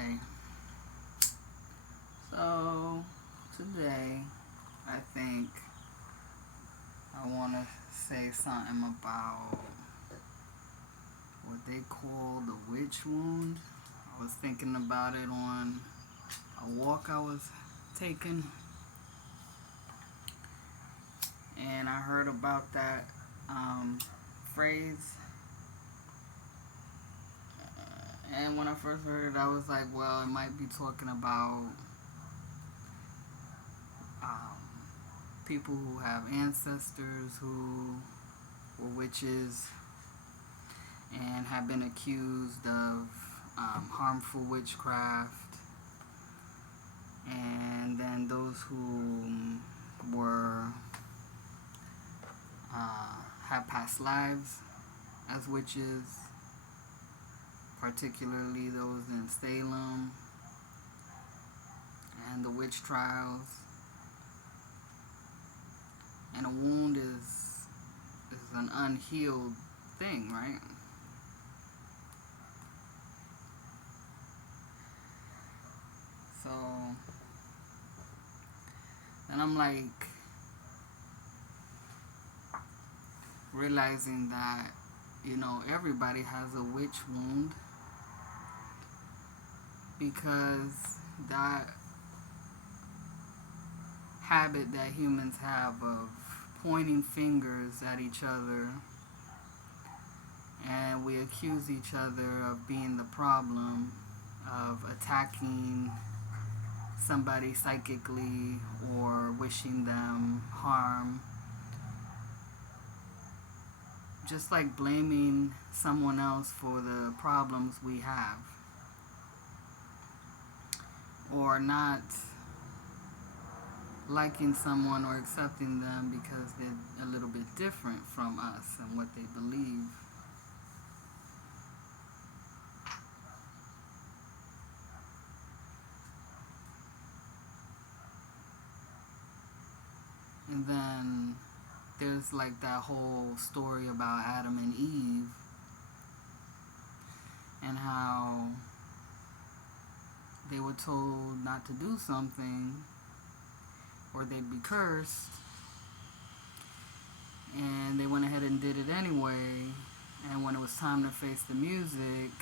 Okay, so today I think I want to say something about what they call the witch wound. I was thinking about it on a walk I was taking, and I heard about that phrase. And when I first heard it, I was like, well, it might be talking about um, people who have ancestors who were witches and have been accused of harmful witchcraft, and then those who were have past lives as witches, particularly those in Salem and the witch trials. And a wound is an unhealed thing, right? So, and I'm like realizing that, everybody has a witch wound, because that habit that humans have of pointing fingers at each other, and we accuse each other of being the problem, of attacking somebody psychically or wishing them harm, just like blaming someone else for the problems we have, or not liking someone or accepting them because they're a little bit different from us and what they believe. And then there's like that whole story about Adam and Eve and how they were told not to do something or they'd be cursed, and they went ahead and did it anyway. And when it was time to face the music,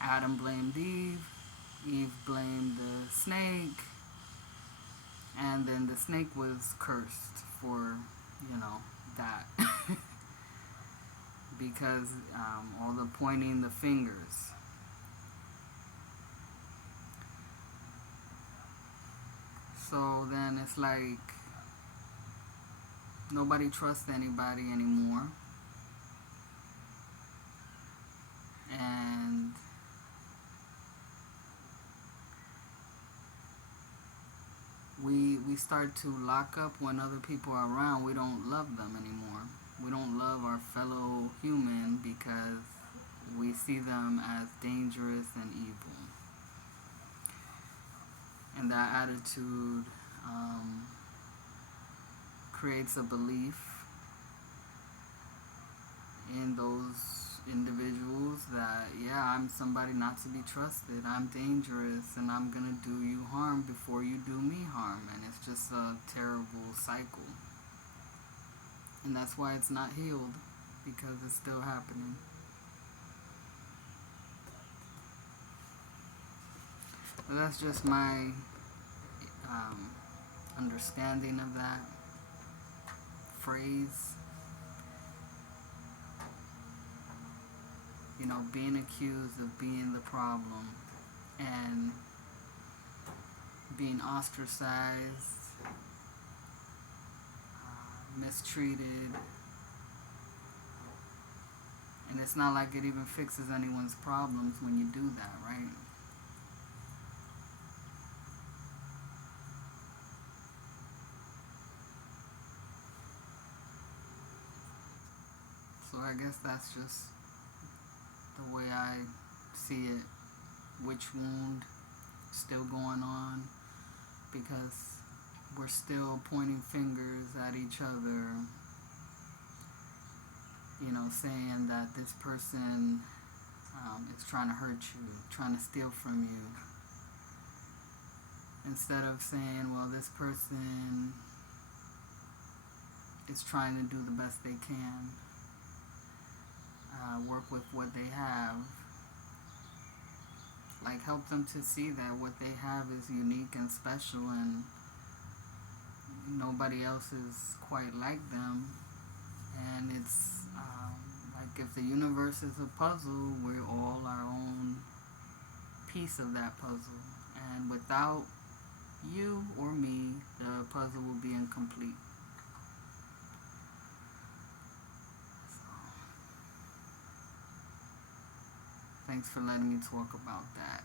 Adam blamed Eve, Eve blamed the snake, and then the snake was cursed for, that. Because all the pointing the fingers. So then it's like nobody trusts anybody anymore. And we start to lock up when other people are around. We don't love them anymore. We don't love our fellow human because we see them as dangerous and evil. And that attitude creates a belief in those individuals that, yeah, I'm somebody not to be trusted, I'm dangerous, and I'm gonna do you harm before you do me harm. And it's just a terrible cycle. And that's why it's not healed, because it's still happening. But that's just my understanding of that phrase. Being accused of being the problem and being ostracized, mistreated. And it's not like it even fixes anyone's problems when you do that, right? So I guess that's just the way I see it. Witch wound still going on, because we're still pointing fingers at each other, saying that this person is trying to hurt you, trying to steal from you. Instead of saying, well, this person is trying to do the best they can, work with what they have, like help them to see that what they have is unique and special and nobody else is quite like them. And it's like if the universe is a puzzle, we're all our own piece of that puzzle. And without you or me, the puzzle will be incomplete. So, thanks for letting me talk about that.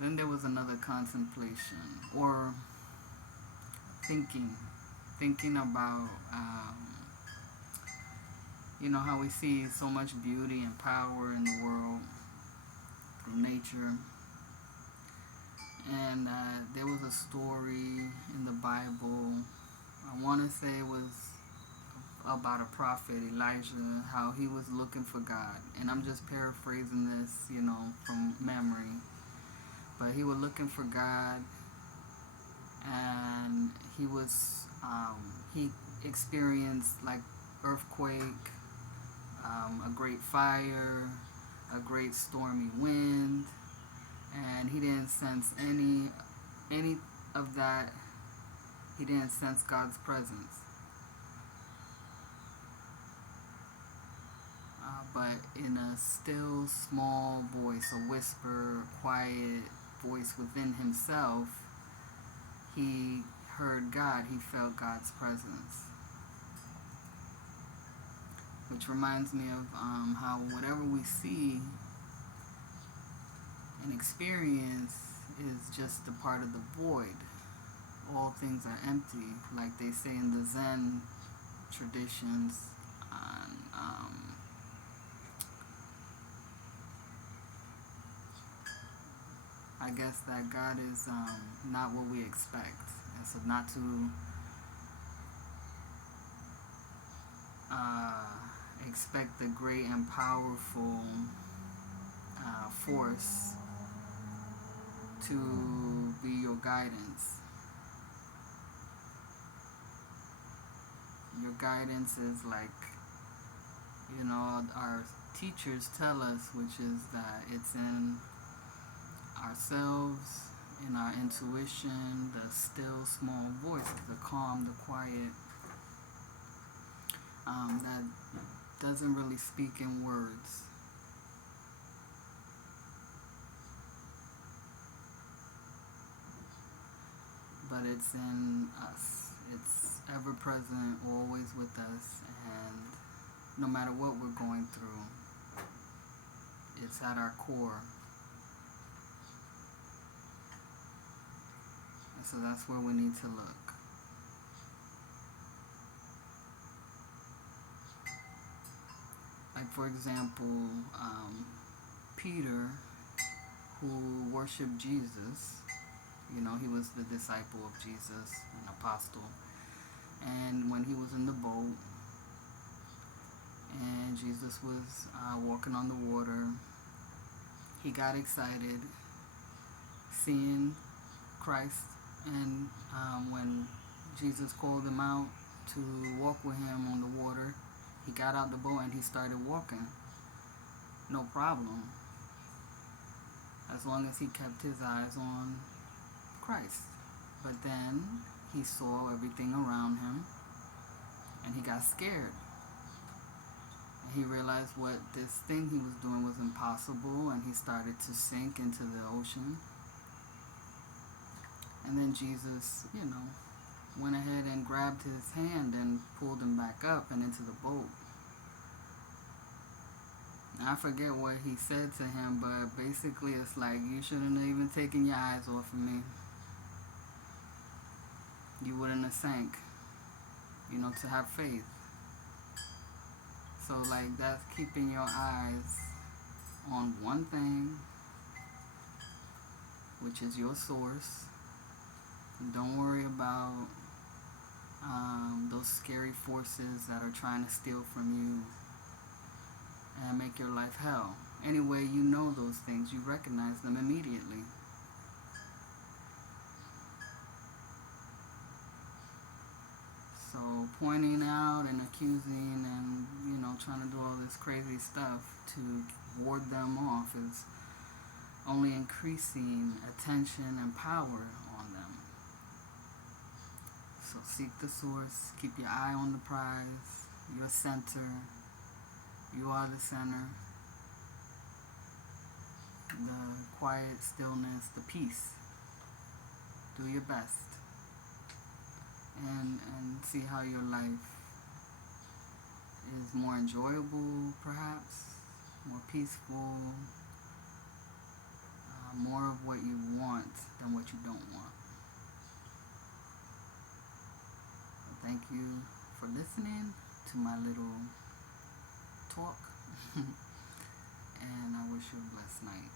Then there was another contemplation, or thinking about, how we see so much beauty and power in the world through nature. And there was a story in the Bible, I want to say it was about a prophet, Elijah, how he was looking for God. And I'm just paraphrasing this, from memory. But he was looking for God, and he experienced like earthquake, a great fire, a great stormy wind, and he didn't sense any of that. He didn't sense God's presence. But in a still small voice, a whisper, quiet voice within himself, he heard God, he felt God's presence. Which reminds me of how whatever we see and experience is just a part of the void. All things are empty, like they say in the Zen traditions. I guess that God is not what we expect, and so not to expect the great and powerful force to be your guidance. Your guidance is like, our teachers tell us, which is that it's in ourselves, in our intuition, the still small voice, the calm, the quiet, that doesn't really speak in words. But it's in us. It's ever present, always with us, and no matter what we're going through, it's at our core. And so that's where we need to look. Like, for example, Peter, who worshipped Jesus, he was the disciple of Jesus, an apostle. And when he was in the boat, and Jesus was walking on the water, he got excited seeing Christ. And when Jesus called him out to walk with him on the water, he got out the boat and he started walking. No problem. As long as he kept his eyes on Christ. But then he saw everything around him and he got scared. And he realized what this thing he was doing was impossible, and he started to sink into the ocean. And then Jesus, went ahead and grabbed his hand and pulled him back up and into the boat. I forget what he said to him, but basically it's like, you shouldn't have even taken your eyes off of me. You wouldn't have sank, to have faith. So like, that's keeping your eyes on one thing, which is your source. Don't worry about those scary forces that are trying to steal from you and make your life hell. Anyway, you know those things, you recognize them immediately. So pointing out and accusing and, trying to do all this crazy stuff to ward them off is only increasing attention and power on them. So seek the source, keep your eye on the prize, your center. You are the center. The quiet stillness, the peace. Do your best. And see how your life is more enjoyable, perhaps, more peaceful, more of what you want than what you don't want. Thank you for listening to my little talk, and I wish you a blessed night.